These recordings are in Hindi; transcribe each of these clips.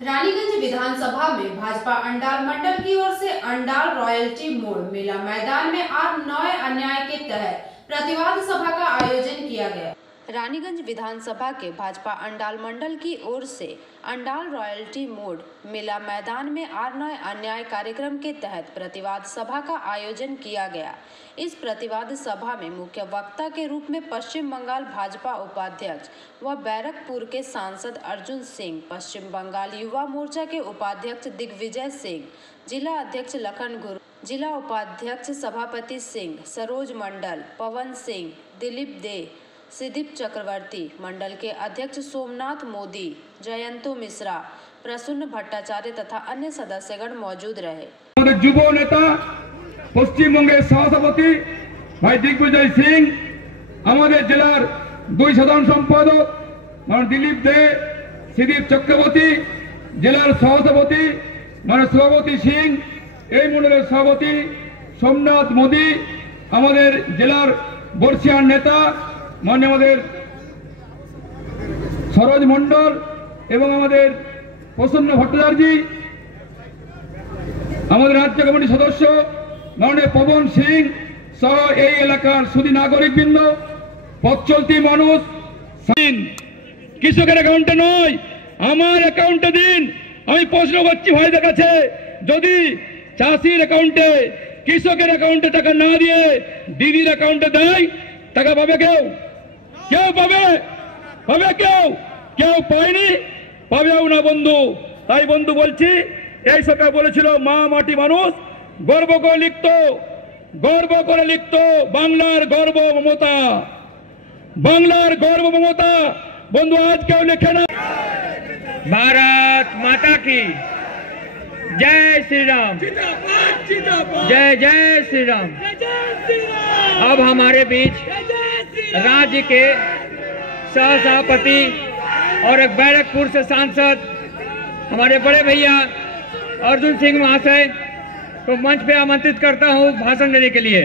रानीगंज विधानसभा में भाजपा अंडाल मंडल की ओर से अंडाल रॉयल्टी मोड़ मेला मैदान में आज न्याय अन्याय के तहत प्रतिवाद सभा का आयोजन किया गया। रानीगंज विधानसभा के भाजपा अंडाल मंडल की ओर से अंडाल रॉयल्टी मोड़ मेला मैदान में आर न्याय अन्याय कार्यक्रम के तहत प्रतिवाद सभा का आयोजन किया गया। इस प्रतिवाद सभा में मुख्य वक्ता के रूप में पश्चिम बंगाल भाजपा उपाध्यक्ष व बैरकपुर के सांसद अर्जुन सिंह, पश्चिम बंगाल युवा मोर्चा के उपाध्यक्ष दिग्विजय सिंह, जिला अध्यक्ष लखन गुरु, जिला उपाध्यक्ष सभापति सिंह, सरोज मंडल, पवन सिंह, दिलीप दे, सिदीप चक्रवर्ती, मंडल के अध्यक्ष सोमनाथ मोदी, जयंतु मिश्रा, प्रसून्न भट्टाचार्य तथा अन्य सदस्यगण मौजूद रहे। युव नेता पश्चिम बंगे सभापति भाई दिग्विजय सिंह, जिलार 2 साधारण सम्पादक दिलीप दे, सिदीप चक्रवर्ती, जिलार सभापति सभापति सिंह, मंडल सभापति सोमनाथ मोदी, जिलार बर्षियान नेता माननीय सरोज मंडल एवं प्रसन्न भट्टाचार्य, राज्य कमिटी सदस्य माननीय पवन सिंह सह एलाकार सुधी नागरिक बृंद, पथ चलती मानुष कृषकेर अ্যাকাউন্টে नय आमार अ্যাকাউন্টে दिन। आमी प्रश्न करछि भाईदेर काछे, यदि चाषीर अ্যাকাউন্টে कृषकेर अ্যাকাউন্টে टाका ना दिए दिदिर अ্যাকাউন্টে देय टाका पाबे क्यों पाबे क्यों पायনি पाবেও না বন্ধু। তাই বন্ধু বলছি, এই সরকার বলেছিল মা মাটি মানুষ গর্ব করে লিখতো বাংলার গর্ব মমতা, বাংলার গর্ব মমতা। বন্ধু আজ কেউ লেখে না। भारत माता की जय श्री राम, जय जय श्री राम। अब हमारे बीच राज्य के सभापति और एक बैरकपुर से सांसद हमारे बड़े भैया अर्जुन सिंह महाशय को मंच पे आमंत्रित करता हूं भाषण देने के लिए।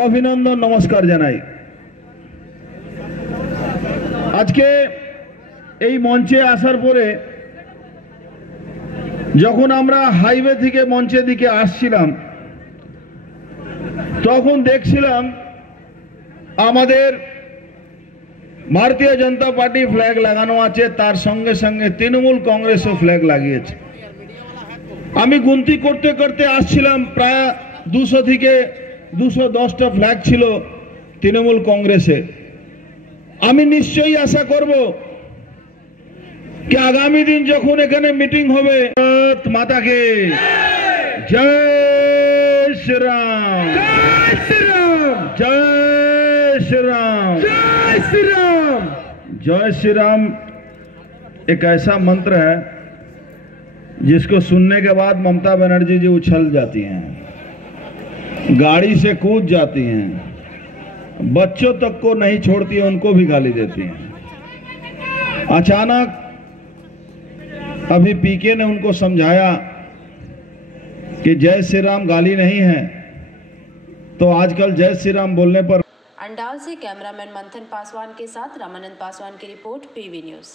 अभिनंदन नमस्कार जानाई। आज के এই মঞ্চে আসার পরে যখন আমরা হাইওয়ে থেকে মঞ্চের দিকে আসছিলাম তখন দেখছিলাম আমাদের ভারতীয় জনতা পার্টি ফ্ল্যাগ লাগানো আছে, তার সঙ্গে সঙ্গে তৃণমূল কংগ্রেসও ফ্ল্যাগ লাগিয়েছে। আমি গুনতি করতে করতে আসছিলাম, প্রায় 200 থেকে 210টা ফ্ল্যাগ ছিল তৃণমূল কংগ্রেসে। আমি নিশ্চয়ই আশা করব कि आगामी दिन যখন এখানে মিটিং হবে भारत माता के जय श्री राम, जय श्री राम, जय श्री राम, जय श्री राम। जय श्री राम एक ऐसा मंत्र है जिसको सुनने के बाद ममता बनर्जी जी उछल जाती हैं, गाड़ी से कूद जाती हैं, बच्चों तक को नहीं छोड़ती है, उनको भी गाली देती हैं। अचानक अभी पीके ने उनको समझाया कि जय श्री राम गाली नहीं है, तो आजकल जय श्री राम बोलने पर। अंडाल से कैमरामैन मंथन पासवान के साथ रामानंद पासवान की रिपोर्ट, पीवी न्यूज़।